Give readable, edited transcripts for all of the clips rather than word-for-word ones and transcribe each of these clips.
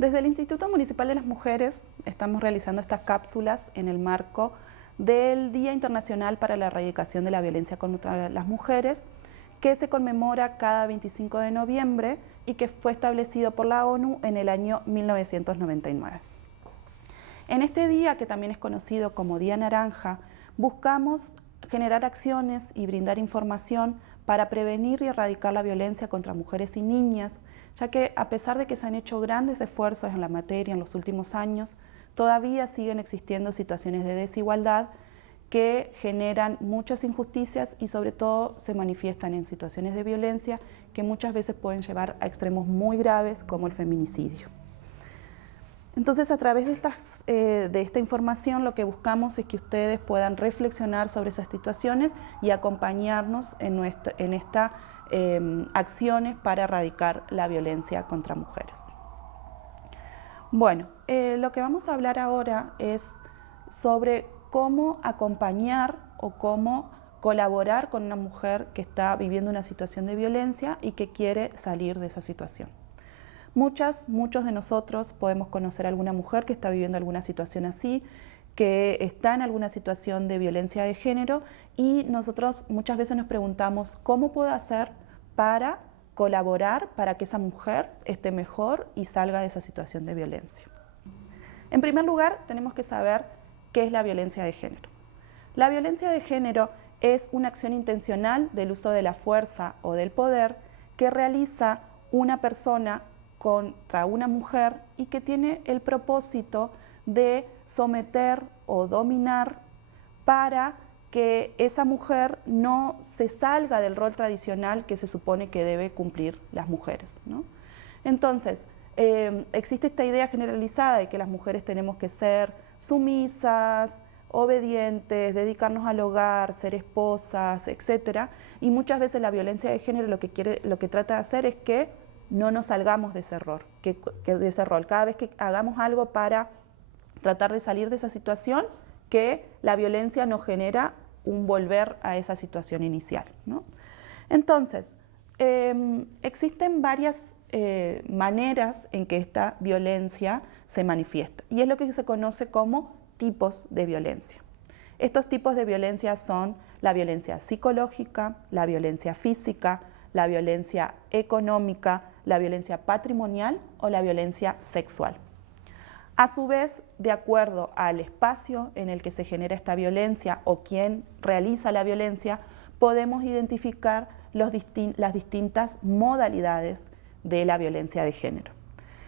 Desde el Instituto Municipal de las Mujeres estamos realizando estas cápsulas en el marco del Día Internacional para la Erradicación de la Violencia contra las Mujeres, que se conmemora cada 25 de noviembre y que fue establecido por la ONU en el año 1999. En este día, que también es conocido como Día Naranja, buscamos generar acciones y brindar información para prevenir y erradicar la violencia contra mujeres y niñas, ya que a pesar de que se han hecho grandes esfuerzos en la materia en los últimos años, todavía siguen existiendo situaciones de desigualdad que generan muchas injusticias y sobre todo se manifiestan en situaciones de violencia que muchas veces pueden llevar a extremos muy graves como el feminicidio. Entonces, a través de esta información, lo que buscamos es que ustedes puedan reflexionar sobre esas situaciones y acompañarnos en estas acciones para erradicar la violencia contra mujeres. Bueno, lo que vamos a hablar ahora es sobre cómo acompañar o cómo colaborar con una mujer que está viviendo una situación de violencia y que quiere salir de esa situación. Muchos de nosotros podemos conocer a alguna mujer que está viviendo alguna situación así, que está en alguna situación de violencia de género y nosotros muchas veces nos preguntamos cómo puedo hacer para colaborar para que esa mujer esté mejor y salga de esa situación de violencia. En primer lugar, tenemos que saber qué es la violencia de género. La violencia de género es una acción intencional del uso de la fuerza o del poder que realiza una persona contra una mujer y que tiene el propósito de someter o dominar para que esa mujer no se salga del rol tradicional que se supone que debe cumplir las mujeres, ¿no? Entonces, existe esta idea generalizada de que las mujeres tenemos que ser sumisas, obedientes, dedicarnos al hogar, ser esposas, etc. Y muchas veces la violencia de género lo que trata de hacer es que no nos salgamos de ese rol, de ese rol. Cada vez que hagamos algo para tratar de salir de esa situación, que la violencia nos genera un volver a esa situación inicial, ¿no? Entonces, existen varias maneras en que esta violencia se manifiesta y es lo que se conoce como tipos de violencia. Estos tipos de violencia son la violencia psicológica, la violencia física, la violencia económica, la violencia patrimonial o la violencia sexual. A su vez, de acuerdo al espacio en el que se genera esta violencia o quien realiza la violencia, podemos identificar las distintas modalidades de la violencia de género.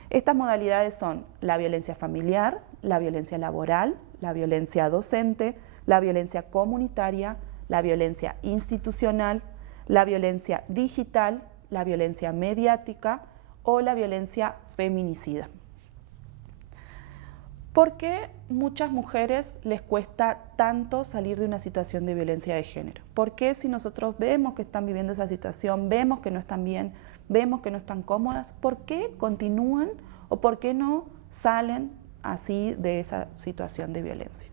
Estas modalidades son la violencia familiar, la violencia laboral, la violencia docente, la violencia comunitaria, la violencia institucional, la violencia digital, la violencia mediática o la violencia feminicida. ¿Por qué muchas mujeres les cuesta tanto salir de una situación de violencia de género? ¿Por qué si nosotros vemos que están viviendo esa situación, vemos que no están bien, vemos que no están cómodas, por qué continúan o por qué no salen así de esa situación de violencia?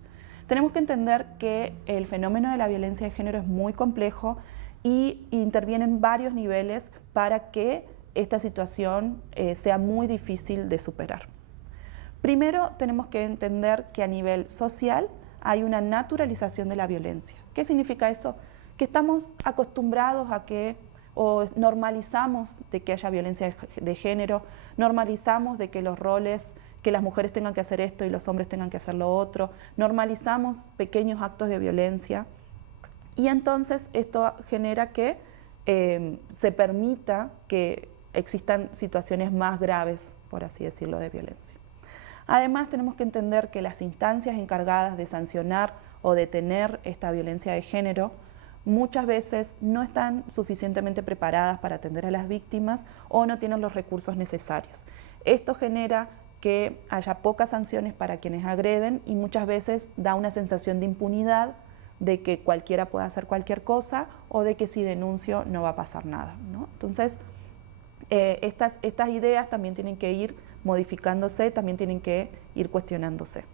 Tenemos que entender que el fenómeno de la violencia de género es muy complejo y intervienen varios niveles para que esta situación sea muy difícil de superar. Primero, tenemos que entender que a nivel social hay una naturalización de la violencia. ¿Qué significa esto? Que estamos acostumbrados a que, o normalizamos de que haya violencia de género, normalizamos de que los roles, que las mujeres tengan que hacer esto y los hombres tengan que hacer lo otro, normalizamos pequeños actos de violencia y entonces esto genera que se permita que existan situaciones más graves, por así decirlo, de violencia. Además, tenemos que entender que las instancias encargadas de sancionar o detener esta violencia de género muchas veces no están suficientemente preparadas para atender a las víctimas o no tienen los recursos necesarios. Esto genera que haya pocas sanciones para quienes agreden y muchas veces da una sensación de impunidad, de que cualquiera puede hacer cualquier cosa o de que si denuncio no va a pasar nada, ¿no? Entonces, estas ideas también tienen que ir modificándose, también tienen que ir cuestionándose.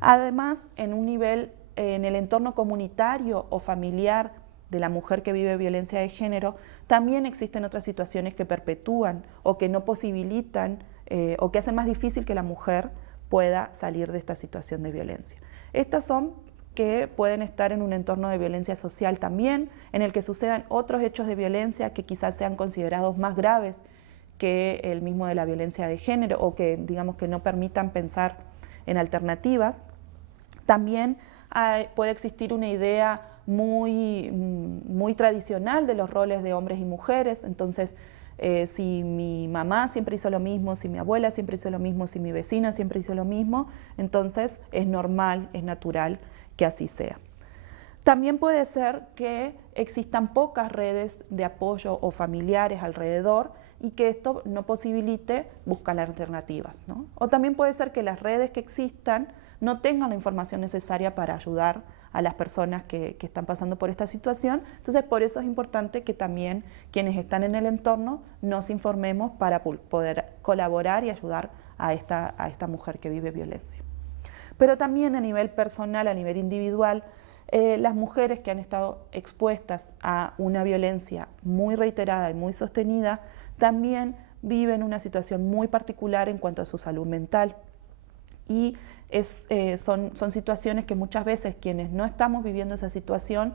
Además, en el entorno comunitario o familiar de la mujer que vive violencia de género, también existen otras situaciones que perpetúan o que no posibilitan o que hacen más difícil que la mujer pueda salir de esta situación de violencia. Estas son que pueden estar en un entorno de violencia social también, en el que sucedan otros hechos de violencia que quizás sean considerados más graves que el mismo de la violencia de género, o que, digamos, que no permitan pensar en alternativas. También puede existir una idea muy tradicional de los roles de hombres y mujeres. Entonces, si mi mamá siempre hizo lo mismo, si mi abuela siempre hizo lo mismo, si mi vecina siempre hizo lo mismo, entonces es normal, es natural que así sea. También puede ser que existan pocas redes de apoyo o familiares alrededor y que esto no posibilite buscar alternativas, ¿no? O también puede ser que las redes que existan no tengan la información necesaria para ayudar a las personas que están pasando por esta situación. Entonces, por eso es importante que también quienes están en el entorno nos informemos para poder colaborar y ayudar a esta mujer que vive violencia. Pero también a nivel personal, a nivel individual, las mujeres que han estado expuestas a una violencia muy reiterada y muy sostenida también viven una situación muy particular en cuanto a su salud mental. Y son situaciones que muchas veces quienes no estamos viviendo esa situación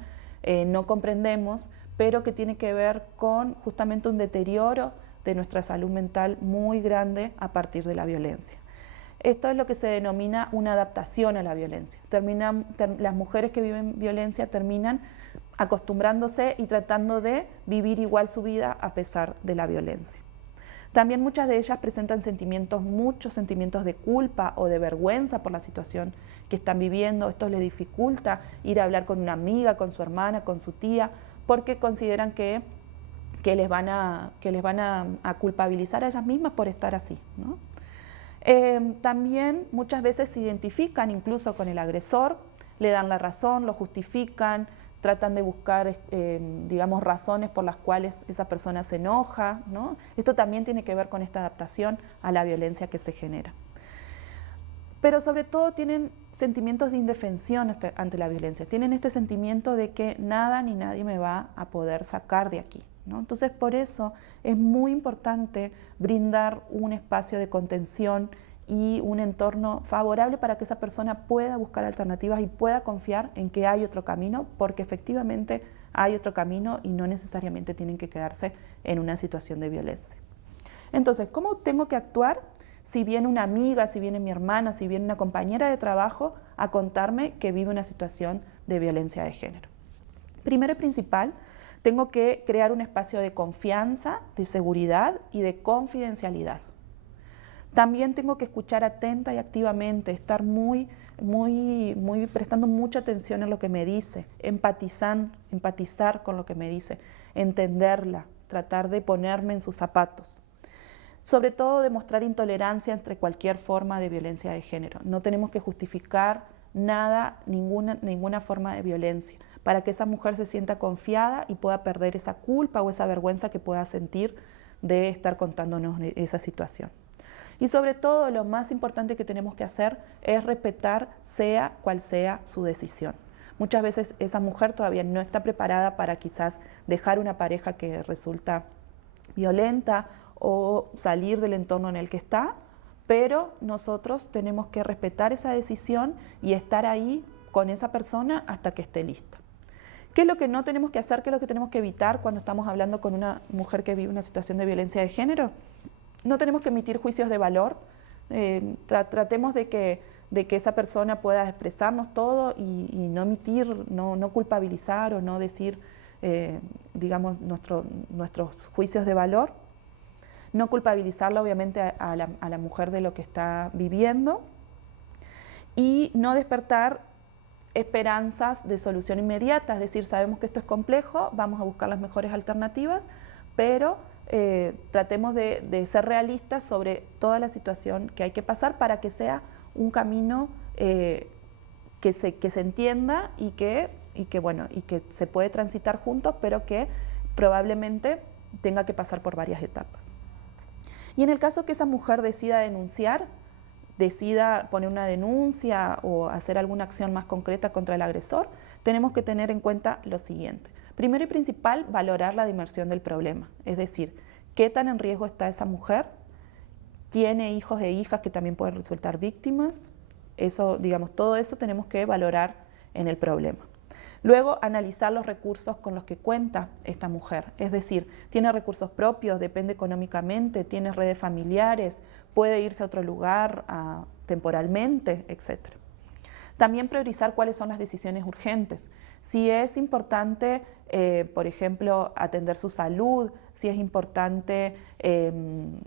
no comprendemos, pero que tiene que ver con justamente un deterioro de nuestra salud mental muy grande a partir de la violencia. Esto es lo que se denomina una adaptación a la violencia. Las mujeres que viven violencia terminan acostumbrándose y tratando de vivir igual su vida a pesar de la violencia. También muchas de ellas presentan muchos sentimientos de culpa o de vergüenza por la situación que están viviendo. Esto les dificulta ir a hablar con una amiga, con su hermana, con su tía, porque consideran que les van a culpabilizar a ellas mismas por estar así, ¿no? También muchas veces se identifican incluso con el agresor, le dan la razón, lo justifican, tratan de buscar, digamos, razones por las cuales esa persona se enoja, ¿no? Esto también tiene que ver con esta adaptación a la violencia que se genera. Pero sobre todo tienen sentimientos de indefensión ante la violencia, tienen este sentimiento de que nada ni nadie me va a poder sacar de aquí, ¿no? Entonces, por eso es muy importante brindar un espacio de contención y un entorno favorable para que esa persona pueda buscar alternativas y pueda confiar en que hay otro camino, porque efectivamente hay otro camino y no necesariamente tienen que quedarse en una situación de violencia. Entonces, ¿cómo tengo que actuar si viene una amiga, si viene mi hermana, si viene una compañera de trabajo a contarme que vive una situación de violencia de género? Primero y principal, tengo que crear un espacio de confianza, de seguridad y de confidencialidad. También tengo que escuchar atenta y activamente, estar prestando mucha atención en lo que me dice, empatizar con lo que me dice, entenderla, tratar de ponerme en sus zapatos. Sobre todo, demostrar intolerancia entre cualquier forma de violencia de género. No tenemos que justificar nada, ninguna forma de violencia, para que esa mujer se sienta confiada y pueda perder esa culpa o esa vergüenza que pueda sentir de estar contándonos esa situación. Y sobre todo, lo más importante que tenemos que hacer es respetar sea cual sea su decisión. Muchas veces esa mujer todavía no está preparada para quizás dejar una pareja que resulta violenta o salir del entorno en el que está, pero nosotros tenemos que respetar esa decisión y estar ahí con esa persona hasta que esté lista. ¿Qué es lo que no tenemos que hacer? ¿Qué es lo que tenemos que evitar cuando estamos hablando con una mujer que vive una situación de violencia de género? No tenemos que emitir juicios de valor. Tratemos de que esa persona pueda expresarnos todo y no emitir, no culpabilizar o no decir, digamos, nuestros juicios de valor. No culpabilizarla, obviamente, a la mujer de lo que está viviendo. Y no despertar esperanzas de solución inmediata, es decir, sabemos que esto es complejo, vamos a buscar las mejores alternativas, pero tratemos de ser realistas sobre toda la situación que hay que pasar para que sea un camino que se entienda y que se puede transitar juntos, pero que probablemente tenga que pasar por varias etapas. Y en el caso que esa mujer decida denunciar, decida poner una denuncia o hacer alguna acción más concreta contra el agresor, tenemos que tener en cuenta lo siguiente. Primero y principal, valorar la dimensión del problema, es decir, qué tan en riesgo está esa mujer, tiene hijos e hijas que también pueden resultar víctimas. Eso, digamos, todo eso tenemos que valorar en el problema. Luego, analizar los recursos con los que cuenta esta mujer. Es decir, tiene recursos propios, depende económicamente, tiene redes familiares, puede irse a otro lugar temporalmente, etc. También priorizar cuáles son las decisiones urgentes. Si es importante, por ejemplo, atender su salud, si es importante,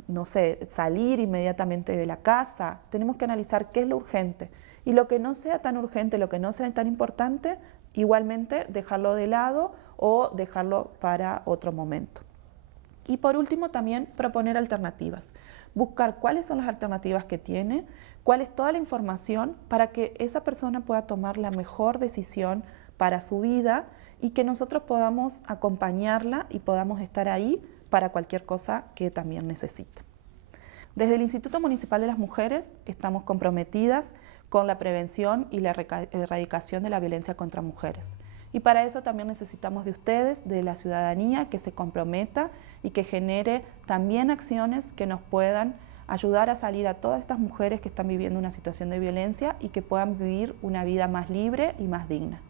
no sé, salir inmediatamente de la casa, tenemos que analizar qué es lo urgente. Y lo que no sea tan urgente, lo que no sea tan importante, igualmente dejarlo de lado o dejarlo para otro momento. Y por último, también proponer alternativas. Buscar cuáles son las alternativas que tiene, cuál es toda la información para que esa persona pueda tomar la mejor decisión para su vida y que nosotros podamos acompañarla y podamos estar ahí para cualquier cosa que también necesite. Desde el Instituto Municipal de las Mujeres estamos comprometidas con la prevención y la erradicación de la violencia contra mujeres. Y para eso también necesitamos de ustedes, de la ciudadanía, que se comprometa y que genere también acciones que nos puedan ayudar a salir a todas estas mujeres que están viviendo una situación de violencia y que puedan vivir una vida más libre y más digna.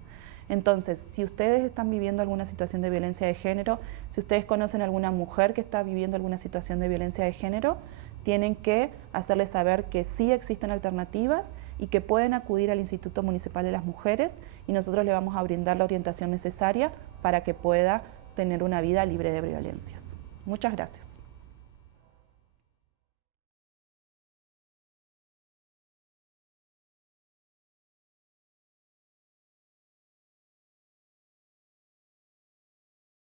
Entonces, si ustedes están viviendo alguna situación de violencia de género, si ustedes conocen a alguna mujer que está viviendo alguna situación de violencia de género, tienen que hacerles saber que sí existen alternativas y que pueden acudir al Instituto Municipal de las Mujeres y nosotros le vamos a brindar la orientación necesaria para que pueda tener una vida libre de violencias. Muchas gracias.